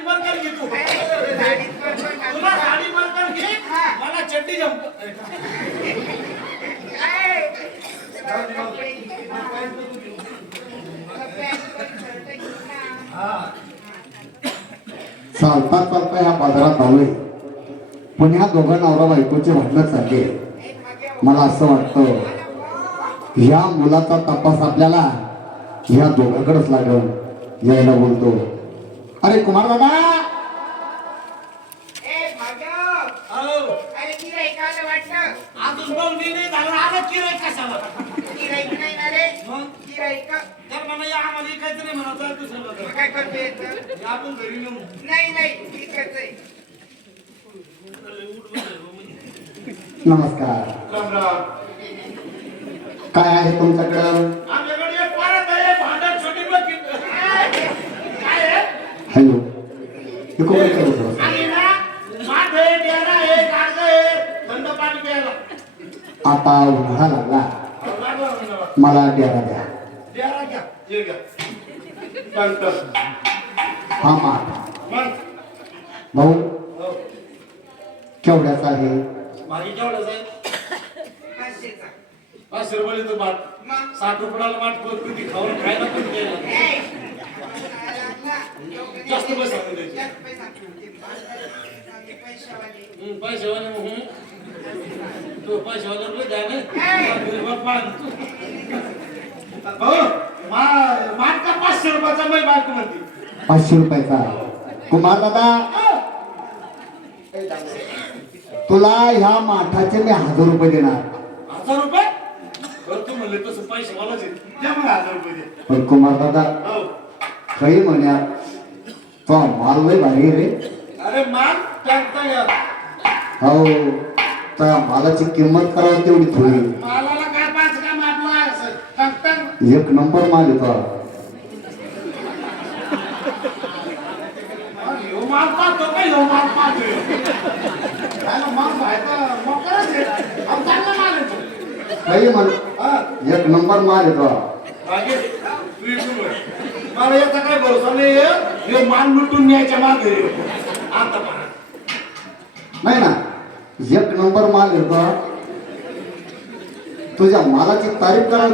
साडी तू. साडीत पण पण घालतो. तुला साडी बरकर घे. हा. मला चड्डी पण. चालता चालता ह्या बाजारात आलोय पण ह्या दोघा नवरा बायकोचे भांडणं चालले मला असं वाटतं ह्या मुलाचा तपास आपल्याला ह्या दोघांकडेच लागल. यायला बोलतो. अरे कुमार. हो. अजून नाही झालं आलं किराय कशाला गिऱ्हाईक नाही ना रे. मग गिऱ्हाईक. तर म्हणा या आम्हाला नाही दुसरं. काय करतो? हे आपण घरी नेऊ नाही नाही. नमस्कार काय आहे तुमच्याकडं आमच्याकडे एक परत आहे भांडण छोटी बघी काय आहे हॅलो हे कोण आहे थोडंसं? आणि ना माठ आहे डेरा आहे कागद आहे थंड पाणी प्यायला आता उन्हाळा लागला. मला डेरा द्या. घ्या हा माठ भाऊ केवढ्याचा आहे? मागे केवढ्याच आहे? पाचशे माठ. साठ रुपयाला माठ पण खाऊन खायला पण जास्त. पैसा पैशावाले. तो पैसेवाले रुपये द्या का पाचशे रुपयाचा मी बायको म्हणते. पाचशे रुपयाचा? कुमार दादा? तुला ह्या माठाचे मी हजार रुपये देणार. हजार रुपये? तू म्हणले तसं पैसे मलाच मग हजार रुपये दे. पण कुमार दादा हो. काही म्हण्या तो माल लय भारी रे. अरे घ्या हो त्या मालाची किंमत करावं तेवढी थोडी. मालाला काय पाच काम आपला असं. फक्त एक नंबर माल येतो माल पाहतो का? ह्यो माल माल पाहता माल काही हा. एक नंबर माल येतो तू मला याचा काय भरोसा नाही हे मान लुटून न्यायच्या मागे. आता पहा. नाही ना एक नंबर माल येतो तुझ्या मालाची तारीफ करा.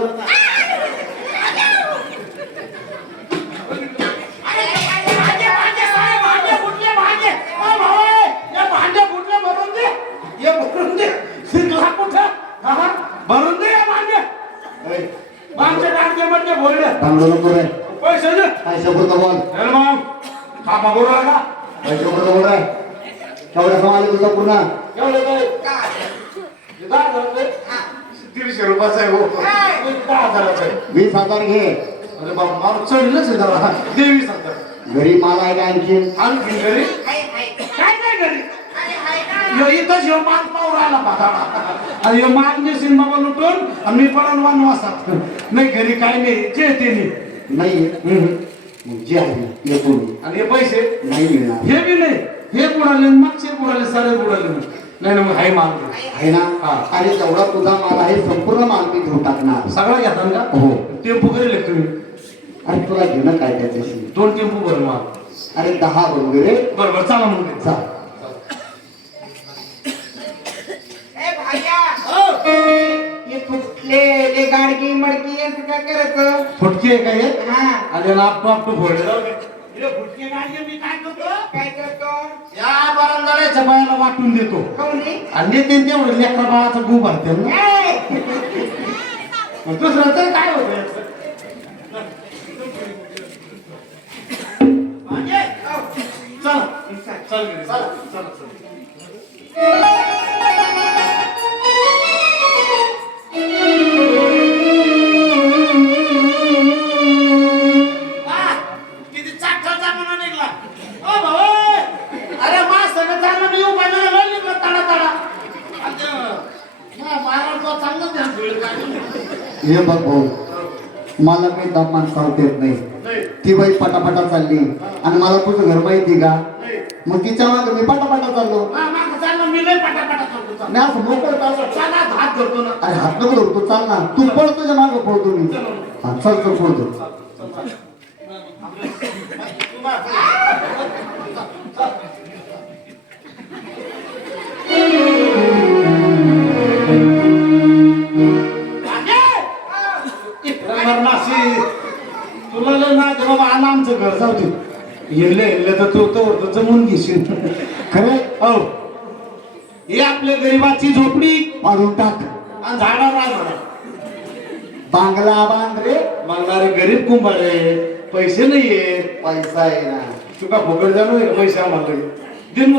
काय हे कामा करू काय शब्द बोल. केवढ्या आहे तुझा पूर्ण? एवढं काय? काय? हे आहे. दीडशे रुपयाचा आहे हो. दहा हजाराचं आहे वीस हजार घे. अरे बाबा मला चढलंच आहे जरा. देवीस हजार. घरी माल आहे का आणखी आणखी घरी? हाय, हाय. काय नाही घरी? इथंच ह्यो माल पाहू राहिला बाजारात आणि ह्यो माल नेशील बाबा लुटून आणि मी पडून वनवासात. नाही घरी काय नाही जे ते नाही. मग जे आहे येतो मी आणि हे पैसे? नाही मिळणार. हे बी नाही. हे बुडाले मागचे बुडाले सारे बुडाले. नाही ना मग हाय माल. आहे ना? हा. आणि जेवढा तुझा माल आहे संपूर्ण माल मी घेऊन टाकणार. सगळा घेता का? हो. टेम्पो करेल तुम्ही? आणि तुला घेणं काय त्याच्याशी? दोन टेम्पो भर माल. अरे दहा वगैरे. बरोबर चला मग. जा गाडगी मडकी असं काय करायचं? फुटके काय हे? हा टू फोडले फुटके गाडगे मी काय करतो? काय करतो? या बरंदाळ्याच्या बायाला वाटून देतो. कोणी आणि ते तेवढं लेकरा बाळाचा गू भरते ना. ए, मग दुसरं तर काय होतं? याचं? चला. चल चला चला चांगलं ध्यान काय हे बघ भाऊ मला काही तापमान चालता येत नाही. ती बाई पटापटा चालली. आणि मला तुझं घर माहिती का? नाही. मग तिच्यामागे मी पटापटा चाललो. मागं चाललं मी लय पटापटा करतो चाल. मी असं मोकळं चाललो चाला हात धरतो ना. अरे हात नको धरतो चाल ना. तू पळ तुझ्या मागे पळतो मी. हा चल चल पळतो. तुला ना माहिती बाबा आला आमचं घर जाऊ येले येले तर तू तर जमून घेशील. खरे हो. हे आपल्या गरीबाची झोपडी. पाडून टाक. आणि झाडा झाडा बांगला बांध रे. मागणारे गरीब कुंभारे पैसे नाहीये पैसा आहे ना. तुका फुकट जाणू पैसा मागले दिन